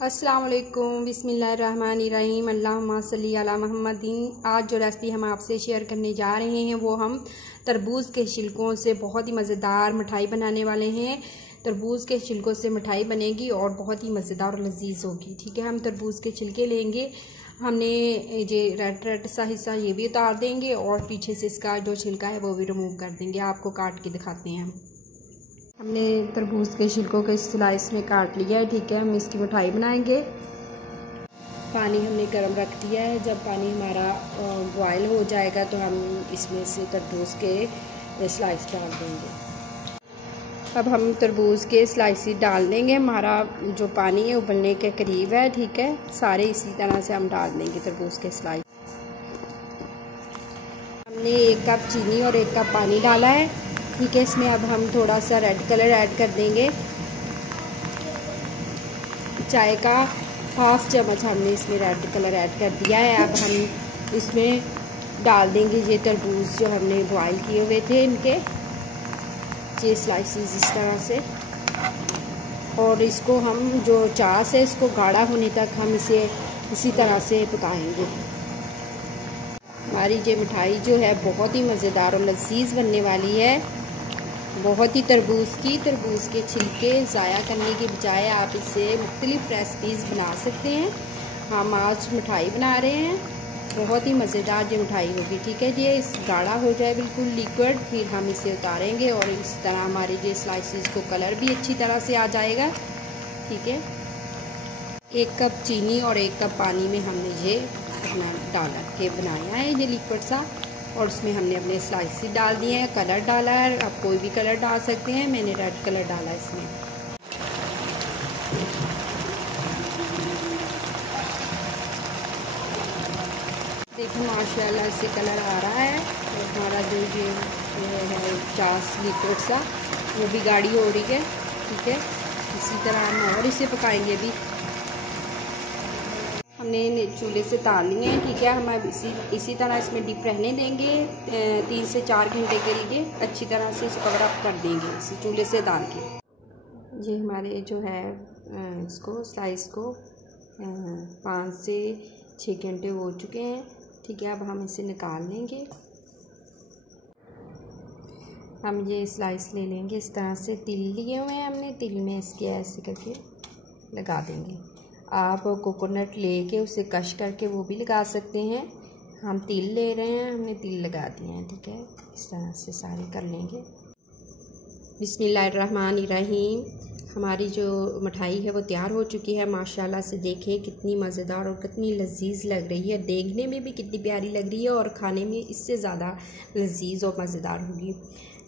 अस्सलाम वालेकुम बिस्मिल्लाहिर्रहमानिर्रहीम अल्लाहुम्मा सल्ली अला मुहम्मदिन। आज जो रेसिपी हम आपसे शेयर करने जा रहे हैं वो हम तरबूज़ के छिलकों से बहुत ही मज़ेदार मिठाई बनाने वाले हैं। तरबूज़ के छिलकों से मिठाई बनेगी और बहुत ही मज़ेदार और लजीज होगी। ठीक है, हम तरबूज़ के छिलके लेंगे। हमने ये रेड रेड सा हिस्सा ये भी उतार देंगे और पीछे से इसका जो छिलका है वो भी रिमूव कर देंगे। आपको काट के दिखाते हैं। हमने तरबूज के छिलकों को इस स्लाइस में काट लिया है। ठीक है, हम इसकी मिठाई बनाएंगे। पानी हमने गर्म रख दिया है। जब पानी हमारा बॉयल हो जाएगा तो हम इसमें से तरबूज के स्लाइस डाल देंगे। अब हम तरबूज के स्लाइस डाल देंगे। हमारा जो पानी है उबलने के करीब है। ठीक है, सारे इसी तरह से हम डाल देंगे तरबूज के स्लाइस। हमने 1 कप चीनी और 1 कप पानी डाला है। ठीक है, इसमें अब हम थोड़ा सा रेड कलर ऐड कर देंगे। चाय का 1/2 चम्मच हमने इसमें रेड कलर ऐड कर दिया है। अब हम इसमें डाल देंगे ये तरबूज जो हमने बॉयल किए हुए थे, इनके ये स्लाइसेस इस तरह से। और इसको हम जो चास है इसको गाढ़ा होने तक हम इसे इसी तरह से पकाएंगे। हमारी ये मिठाई जो है बहुत ही मज़ेदार और लजीज बनने वाली है। बहुत ही तरबूज़ के छिलके ज़ाया करने के बजाय आप इससे मुख्तलिफ रेसिपीज़ बना सकते हैं। हम आज मिठाई बना रहे हैं, बहुत ही मज़ेदार ये मिठाई होगी। ठीक है, ये इस गाढ़ा हो जाए बिल्कुल लिक्विड, फिर हम इसे उतारेंगे और इस तरह हमारे ये स्लाइसेस को कलर भी अच्छी तरह से आ जाएगा। ठीक है, 1 कप चीनी और 1 कप पानी में हमने ये अपना डाल के बनाया है ये लिक्विड सा, और उसमें हमने अपने स्लाइसेस डाल दिए हैं। कलर डाला है, आप कोई भी कलर डाल सकते हैं। मैंने रेड कलर डाला इसमें। देखो माशाल्लाह से कलर आ रहा है और हमारा जो ये है चास लिक्विड सा वो भी गाढ़ी हो रही है। ठीक है, इसी तरह हम और इसे पकाएंगे भी। हमने चूल्हे से तार लिए हैं। ठीक है, हम इसी तरह इसमें डिप रहने देंगे 3 से 4 घंटे के लिए। अच्छी तरह से इसको कवर अप कर देंगे इसी चूल्हे से डाल के। ये हमारे जो है इसको स्लाइस को 5 से 6 घंटे हो चुके हैं। ठीक है, अब हम इसे निकाल लेंगे। हम ये स्लाइस ले लेंगे। इस तरह से तिल लिए हुए हैं हमने, तिल में इसके ऐसे करके लगा देंगे। आप कोकोनट लेके उसे कश करके वो भी लगा सकते हैं। हम तिल ले रहे हैं, हमने तिल लगा दिए हैं। ठीक है, इस तरह से सारे कर लेंगे। बिस्मिल्लाहिर्रहमानिर्रहीम। हमारी जो मिठाई है वो तैयार हो चुकी है। माशाल्लाह से देखें कितनी मज़ेदार और कितनी लजीज लग रही है। देखने में भी कितनी प्यारी लग रही है और खाने में इससे ज़्यादा लजीज और मज़ेदार होगी।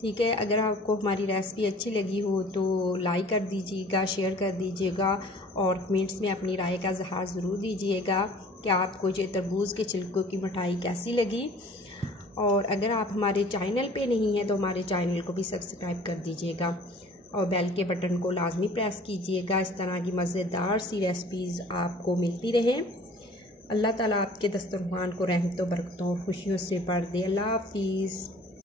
ठीक है, अगर आपको हमारी रेसिपी अच्छी लगी हो तो लाइक कर दीजिएगा, शेयर कर दीजिएगा और कमेंट्स में अपनी राय का इज़हार ज़रूर दीजिएगा कि आपको ये तरबूज़ के छिलकों की मिठाई कैसी लगी। और अगर आप हमारे चैनल पे नहीं हैं तो हमारे चैनल को भी सब्सक्राइब कर दीजिएगा और बेल के बटन को लाजमी प्रेस कीजिएगा। इस तरह की मज़ेदार सी रेसिपीज़ आपको मिलती रहें। अल्लाह ताला आपके दस्तरखान को रहमतों बरकतों और खुशियों से भर दे। अल्लाह हाफिज़।